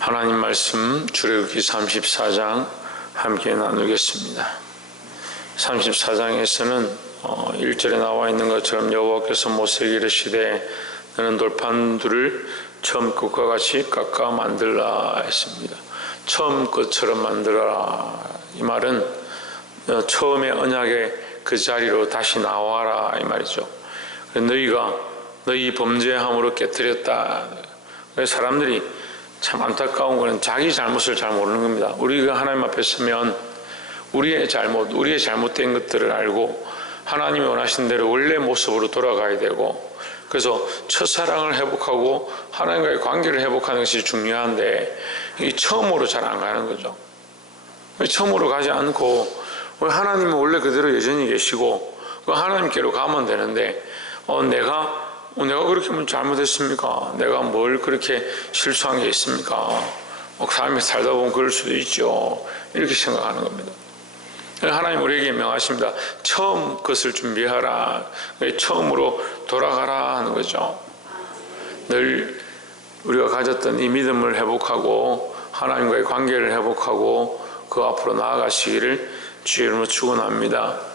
하나님 말씀 출애굽기 34장 함께 나누겠습니다. 34장에서는 1절에 나와 있는 것처럼 여호와께서 모세에게 이르시되 너는 돌판들을 처음 것과 같이 깎아 만들라 했습니다. 처음 것처럼 만들어라. 이 말은 처음의 언약의 그 자리로 다시 나와라 이 말이죠. 너희가 너희 범죄함으로 깨뜨렸다. 사람들이 참 안타까운 것은 자기 잘못을 잘 모르는 겁니다. 우리가 하나님 앞에 서면 우리의 잘못, 우리의 잘못된 것들을 알고 하나님이 원하신 대로 원래 모습으로 돌아가야 되고, 그래서 첫사랑을 회복하고 하나님과의 관계를 회복하는 것이 중요한데 이 처음으로 잘 안 가는 거죠. 처음으로 가지 않고 하나님은 원래 그대로 여전히 계시고 하나님께로 가면 되는데 내가 그렇게 잘못했습니까? 내가 뭘 그렇게 실수한 게 있습니까? 삶에 살다 보면 그럴 수도 있죠. 이렇게 생각하는 겁니다. 하나님 우리에게 명하십니다. 처음 것을 준비하라. 처음으로 돌아가라 하는 거죠. 늘 우리가 가졌던 이 믿음을 회복하고 하나님과의 관계를 회복하고 그 앞으로 나아가시기를 주의 이름으로 축원합니다.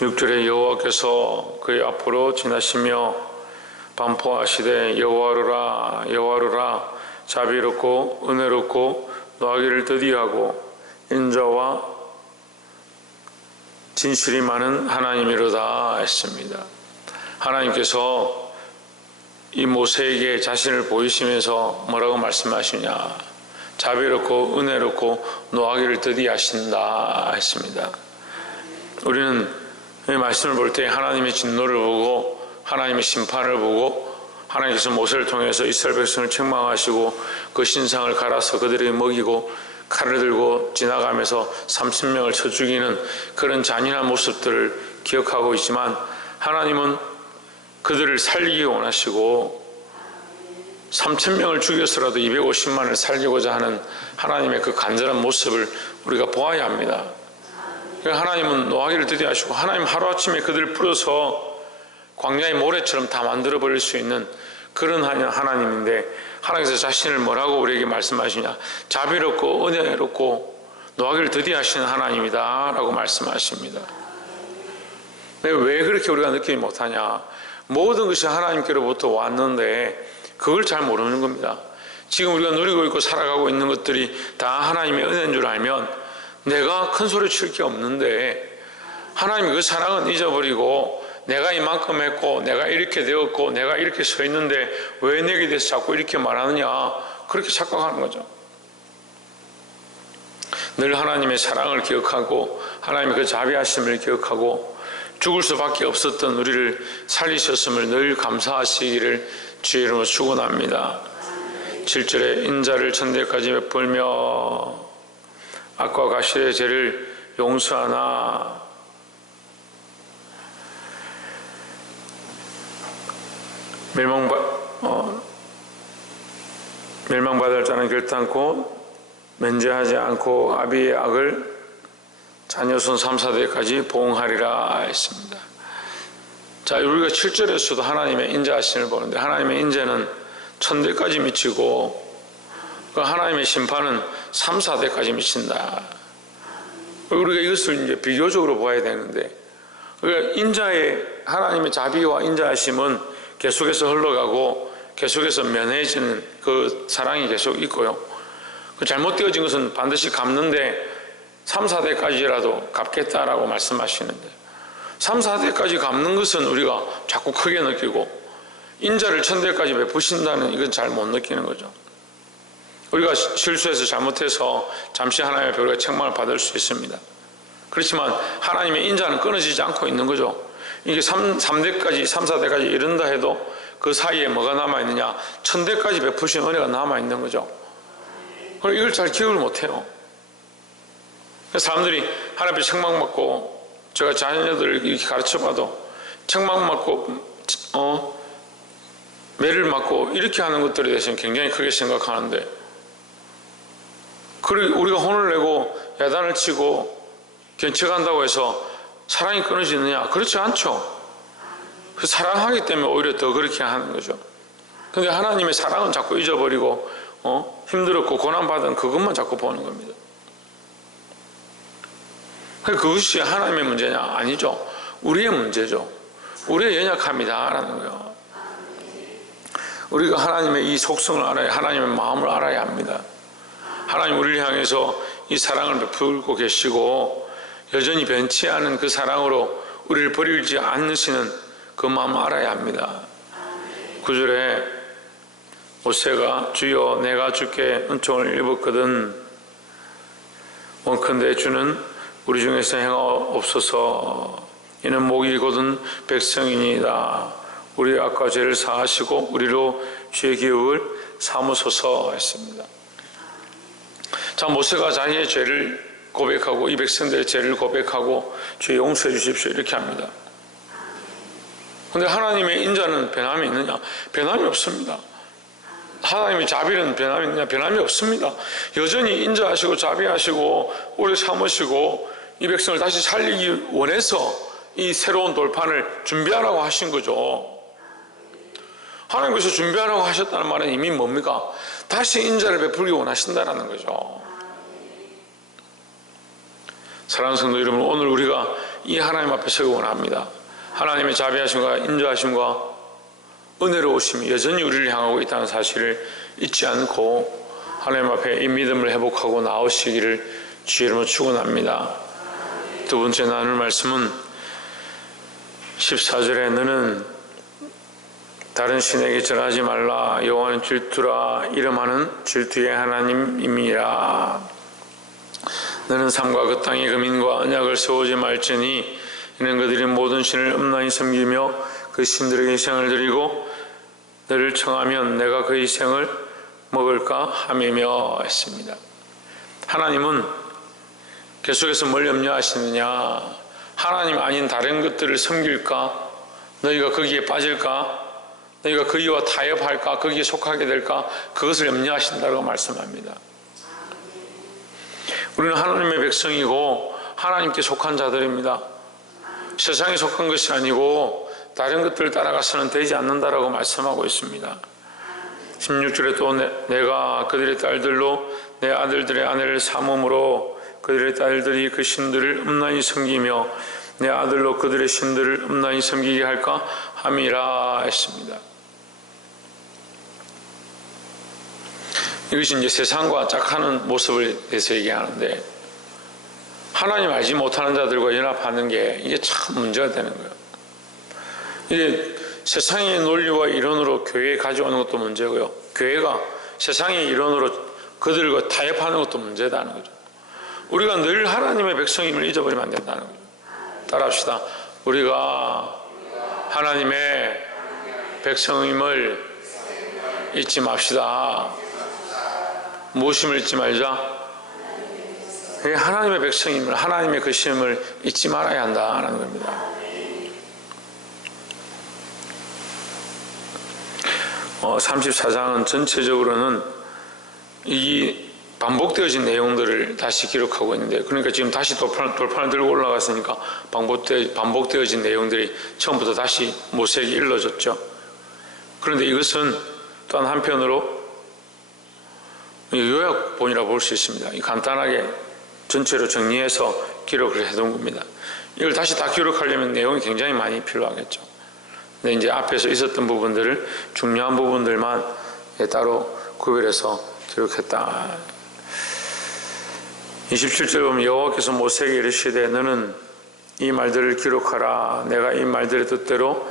6절에 여호와께서 그의 앞으로 지나시며 반포하시되 여호와로라 여호와로라 자비롭고 은혜롭고 노하기를 더디하고 인자와 진실이 많은 하나님이로다 했습니다. 하나님께서 이 모세에게 자신을 보이시면서 뭐라고 말씀하시냐? 자비롭고 은혜롭고 노하기를 더디하신다 했습니다. 우리는 이 말씀을 볼 때 하나님의 진노를 보고 하나님의 심판을 보고 하나님께서 모세를 통해서 이스라엘 백성을 책망하시고 그 신상을 갈아서 그들에게 먹이고 칼을 들고 지나가면서 30명을 쳐 죽이는 그런 잔인한 모습들을 기억하고 있지만, 하나님은 그들을 살리기 원하시고 3,000명을 죽여서라도 250만을 살리고자 하는 하나님의 그 간절한 모습을 우리가 보아야 합니다. 하나님은 노하기를 더디하시고 하나님 하루아침에 그들을 풀어서 광야의 모래처럼 다 만들어버릴 수 있는 그런 하나님인데, 하나님께서 자신을 뭐라고 우리에게 말씀하시냐? 자비롭고 은혜롭고 노하기를 더디하시는 하나님이다 라고 말씀하십니다. 왜 그렇게 우리가 느끼지 못하냐? 모든 것이 하나님께로부터 왔는데 그걸 잘 모르는 겁니다. 지금 우리가 누리고 있고 살아가고 있는 것들이 다 하나님의 은혜인 줄 알면 내가 큰 소리 칠 게 없는데 하나님이 그 사랑은 잊어버리고 내가 이만큼 했고 내가 이렇게 되었고 내가 이렇게 서 있는데 왜 내게 대해서 자꾸 이렇게 말하느냐, 그렇게 착각하는 거죠. 늘 하나님의 사랑을 기억하고 하나님의 그 자비하심을 기억하고 죽을 수밖에 없었던 우리를 살리셨음을 늘 감사하시기를 주의 이름으로 축원합니다. 7절에 인자를 천대까지 베풀며 악과 가실의 죄를 용서하나. 멸망받을 자는 결단코 면제하지 않고 아비의 악을 자녀손 3, 4대까지 보응하리라 했습니다. 자, 우리가 7절에서도 하나님의 인자하심을 보는데 하나님의 인자는 천대까지 미치고 그 하나님의 심판은 3, 4대까지 미친다. 우리가 이것을 이제 비교적으로 봐야 되는데, 그러니까 인자의 하나님의 자비와 인자하심은 계속해서 흘러가고 계속해서 면해지는 그 사랑이 계속 있고요. 그 잘못되어진 것은 반드시 갚는데 3, 4대까지라도 갚겠다라고 말씀하시는데 3, 4대까지 갚는 것은 우리가 자꾸 크게 느끼고 인자를 천대까지 베푸신다는 이건 잘 못 느끼는 거죠. 우리가 실수해서 잘못해서 잠시 하나님의 별과 책망을 받을 수 있습니다. 그렇지만 하나님의 인자는 끊어지지 않고 있는 거죠. 이게 3대까지 3, 4대까지 이른다 해도 그 사이에 뭐가 남아있느냐? 1000대까지 베푸신 은혜가 남아있는 거죠. 그럼 이걸 잘 기억을 못해요. 사람들이 하나님 앞에 책망받고, 제가 자녀들을 이렇게 가르쳐봐도 책망받고 매를 맞고 이렇게 하는 것들에 대해서는 굉장히 크게 생각하는데, 그리고 우리가 혼을 내고 야단을 치고 견책한다고 해서 사랑이 끊어지느냐? 그렇지 않죠. 사랑하기 때문에 오히려 더 그렇게 하는 거죠. 그런데 하나님의 사랑은 자꾸 잊어버리고 힘들었고 고난받은 그것만 자꾸 보는 겁니다. 그것이 하나님의 문제냐? 아니죠. 우리의 문제죠. 우리의 연약함이다라는 거예요. 우리가 하나님의 이 속성을 알아야, 하나님의 마음을 알아야 합니다. 하나님 우리를 향해서 이 사랑을 베풀고 계시고 여전히 변치 않은 그 사랑으로 우리를 버리지 않으시는 그 마음을 알아야 합니다. 9절에 모세가 주여 내가 주께 은총을 입었거든 원컨대 주는 우리 중에서 행하 없어서 이는 목이 곧은 백성이니이다. 우리 악과 죄를 사하시고 우리로 죄의 기억을 삼으소서 했습니다. 자, 모세가 자기의 죄를 고백하고 이 백성들의 죄를 고백하고 주여 용서해 주십시오 이렇게 합니다. 그런데 하나님의 인자는 변함이 있느냐? 변함이 없습니다. 하나님의 자비는 변함이 있느냐? 변함이 없습니다. 여전히 인자하시고 자비하시고 오래 참으시고 이 백성을 다시 살리기 원해서 이 새로운 돌판을 준비하라고 하신 거죠. 하나님께서 준비하라고 하셨다는 말은 이미 뭡니까? 다시 인자를 베풀기 원하신다는 거죠. 사랑하는 성도 여러분, 오늘 우리가 이 하나님 앞에 서기 원합니다. 하나님의 자비하심과 인자하심과 은혜로우심이 여전히 우리를 향하고 있다는 사실을 잊지 않고 하나님 앞에 이 믿음을 회복하고 나오시기를 주의 이름으로 축원합니다. 두 번째 나눌 말씀은 14절에 너는 다른 신에게 절하지 말라. 여호와는 질투라. 이름하는 질투의 하나님임이라. 너는 삶과 그 땅의 금인과 언약을 세우지 말지니 이는 그들이 모든 신을 음란히 섬기며 그 신들에게 희생을 드리고 너를 청하면 내가 그 희생을 먹을까 함이며 했습니다. 하나님은 계속해서 뭘 염려하시느냐? 하나님 아닌 다른 것들을 섬길까? 너희가 거기에 빠질까? 너희가 거기와 타협할까? 거기에 속하게 될까? 그것을 염려하신다고 말씀합니다. 우리는 하나님의 백성이고 하나님께 속한 자들입니다. 세상에 속한 것이 아니고 다른 것들을 따라가서는 되지 않는다라고 말씀하고 있습니다. 16절에 또 내가 그들의 딸들로 내 아들들의 아내를 삼음으로 그들의 딸들이 그 신들을 음란히 섬기며 내 아들로 그들의 신들을 음란히 섬기게 할까 함이라 했습니다. 이것이 이제 세상과 짝하는 모습을 대해서 얘기하는데 하나님 알지 못하는 자들과 연합하는 게 이게 참 문제가 되는 거예요. 이게 세상의 논리와 이론으로 교회에 가져오는 것도 문제고요. 교회가 세상의 이론으로 그들과 타협하는 것도 문제다는 거죠. 우리가 늘 하나님의 백성임을 잊어버리면 안 된다는 거죠. 따라합시다. 우리가 하나님의 백성임을 잊지 맙시다. 무엇임을 잊지 말자? 하나님의 백성임을, 하나님의 그 심을 잊지 말아야 한다는 겁니다. 34장은 전체적으로는 이 반복되어진 내용들을 다시 기록하고 있는데, 그러니까 지금 다시 돌판을 들고 올라갔으니까 반복되어진 내용들이 처음부터 다시 모세에게 일러졌죠. 그런데 이것은 또한 한편으로 요약본이라고 볼 수 있습니다. 간단하게 전체로 정리해서 기록을 해둔 겁니다. 이걸 다시 다 기록하려면 내용이 굉장히 많이 필요하겠죠. 근데 이제 앞에서 있었던 부분들을 중요한 부분들만 따로 구별해서 기록했다. 27절 보면 여호와께서 모세에게 이르시되 너는 이 말들을 기록하라. 내가 이 말들의 뜻대로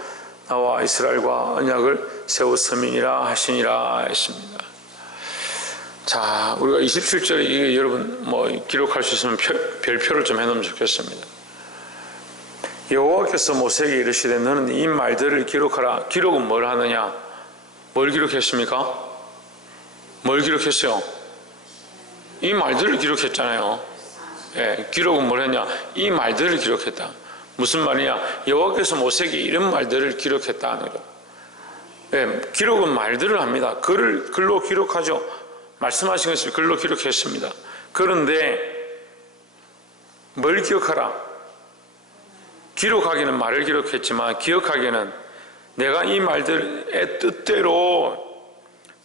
나와 이스라엘과 언약을 세웠음이니라 하시니라 했습니다. 자, 우리가 27절에 이게 여러분 기록할 수 있으면 별표를 좀 해놓으면 좋겠습니다. 여호와께서 모세에게 이르시되 너는 이 말들을 기록하라. 기록은 뭘 하느냐? 뭘 기록했습니까? 뭘 기록했어요? 이 말들을 기록했잖아요. 예, 기록은 뭘 했냐? 이 말들을 기록했다. 무슨 말이냐? 여호와께서 모세에게 이런 말들을 기록했다는 거예요. 예, 기록은 말들을 합니다. 글로 기록하죠. 말씀하신 것을 글로 기록했습니다. 그런데 뭘 기억하라? 기록하기는 말을 기록했지만 기억하기는 내가 이 말들의 뜻대로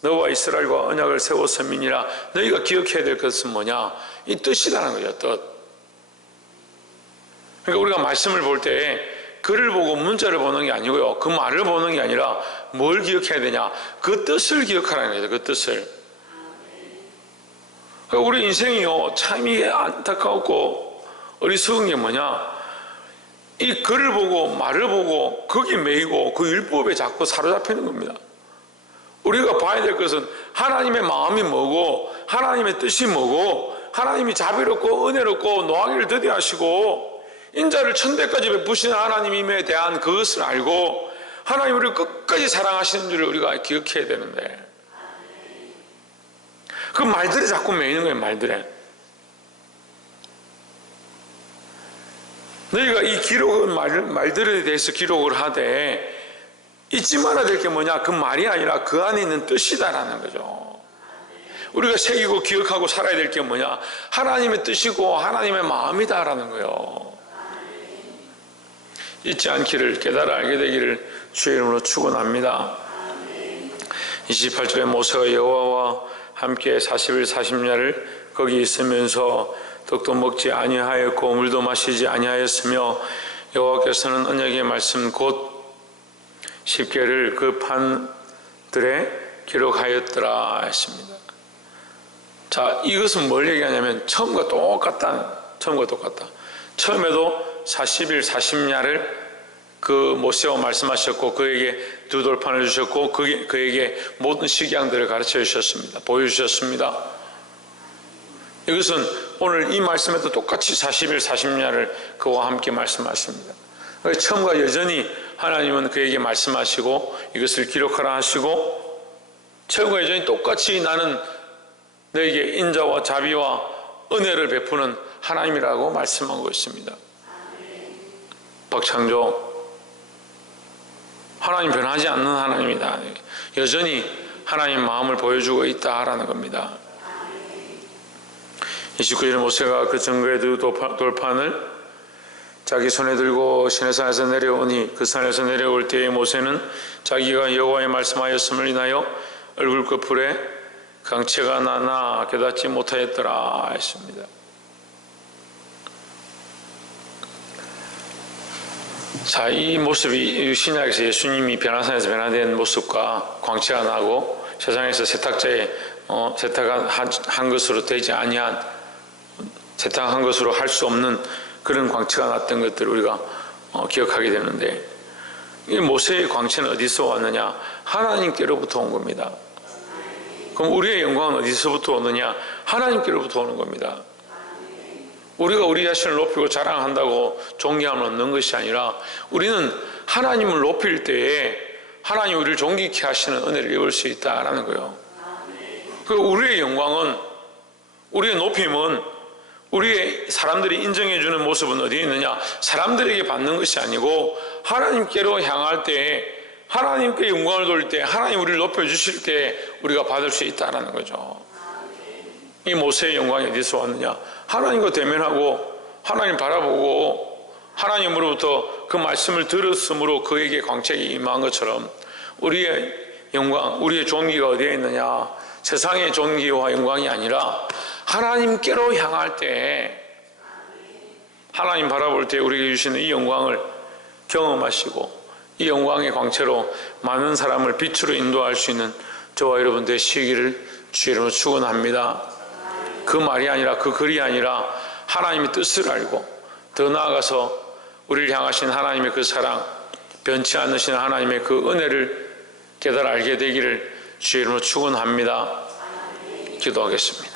너와 이스라엘과 언약을 세웠음이니라. 너희가 기억해야 될 것은 뭐냐? 이 뜻이라는 거죠. 뜻. 그러니까 우리가 말씀을 볼 때 글을 보고 문자를 보는 게 아니고요, 그 말을 보는 게 아니라 뭘 기억해야 되냐? 그 뜻을 기억하라는 거죠. 그 뜻을. 그러니까 우리 인생이요, 참 이게 안타깝고 어리석은 게 뭐냐? 이 글을 보고 말을 보고 거기에 매이고 그 율법에 자꾸 사로잡히는 겁니다. 우리가 봐야 될 것은 하나님의 마음이 뭐고 하나님의 뜻이 뭐고 하나님이 자비롭고 은혜롭고 노하기를 더디하시고 인자를 천대까지 베푸시는 하나님임에 대한 그것을 알고 하나님 우리를 끝까지 사랑하시는 줄을 우리가 기억해야 되는데, 그 말들에 자꾸 매이는 거예요. 말들에. 너희가 이 기록은 말들에 대해서 기록을 하되 잊지 말아야 될 게 뭐냐? 그 말이 아니라 그 안에 있는 뜻이다라는 거죠. 우리가 새기고 기억하고 살아야 될 게 뭐냐? 하나님의 뜻이고 하나님의 마음이다라는 거예요. 잊지 않기를, 깨달아 알게 되기를 주의 이름으로 축원합니다. 28절에 모세가 여호와와 함께 40일 40야를 거기 있으면서 떡도 먹지 아니하였고 물도 마시지 아니하였으며 여호와께서는 언약의 말씀 곧 10계를 그 판들에 기록하였더라 했습니다. 자, 이것은 뭘 얘기하냐면 처음과 똑같다. 처음에도 40일 40야를 그 모세와 말씀하셨고 그에게 두 돌판을 주셨고 그에게 모든 식양들을 가르쳐 주셨습니다. 보여주셨습니다. 이것은 오늘 이 말씀에도 똑같이 40일 40야를 그와 함께 말씀하십니다. 처음과 여전히 하나님은 그에게 말씀하시고 이것을 기록하라 하시고 처음과 여전히 똑같이 나는 너에게 인자와 자비와 은혜를 베푸는 하나님이라고 말씀하고 있습니다. 박창조, 하나님 변하지 않는 하나님이다. 여전히 하나님 마음을 보여주고 있다라는 겁니다. 29절 모세가 그 증거의 두 돌판을 자기 손에 들고 시내산에서 내려오니 그 산에서 내려올 때에 모세는 자기가 여호와의 말씀하였음을 인하여 얼굴 끝풀에 강체가 나나 깨닫지 못하였더라 했습니다. 자, 이 모습이 신약에서 예수님이 변화산에서 변화된 모습과 광채가 나고 세상에서 세탁자의 세탁한 것으로 되지 아니한 세탁한 것으로 할 수 없는 그런 광채가 났던 것들을 우리가 기억하게 되는데, 이 모세의 광채는 어디서 왔느냐? 하나님께로부터 온 겁니다. 그럼 우리의 영광은 어디서부터 오느냐? 하나님께로부터 오는 겁니다. 우리가 우리 자신을 높이고 자랑한다고 존귀함을 얻는 것이 아니라 우리는 하나님을 높일 때에 하나님 우리를 존귀케 하시는 은혜를 입을 수 있다라는 거예요. 그리고 우리의 영광은, 우리의 높임은, 우리의 사람들이 인정해주는 모습은 어디에 있느냐? 사람들에게 받는 것이 아니고 하나님께로 향할 때에, 하나님께 영광을 돌릴 때, 하나님 우리를 높여주실 때 우리가 받을 수 있다는 거죠. 이 모세의 영광이 어디서 왔느냐? 하나님과 대면하고 하나님 바라보고 하나님으로부터 그 말씀을 들었으므로 그에게 광채가 임한 것처럼 우리의 영광, 우리의 존귀가 어디에 있느냐? 세상의 존귀와 영광이 아니라 하나님께로 향할 때, 하나님 바라볼 때 우리에게 주시는 이 영광을 경험하시고 이 영광의 광채로 많은 사람을 빛으로 인도할 수 있는 저와 여러분 되시기를 주의 이름으로 축원합니다. 그 말이 아니라, 그 글이 아니라 하나님의 뜻을 알고 더 나아가서 우리를 향하신 하나님의 그 사랑, 변치 않으신 하나님의 그 은혜를 깨달아 알게 되기를 주의 이름으로 축원합니다. 기도하겠습니다.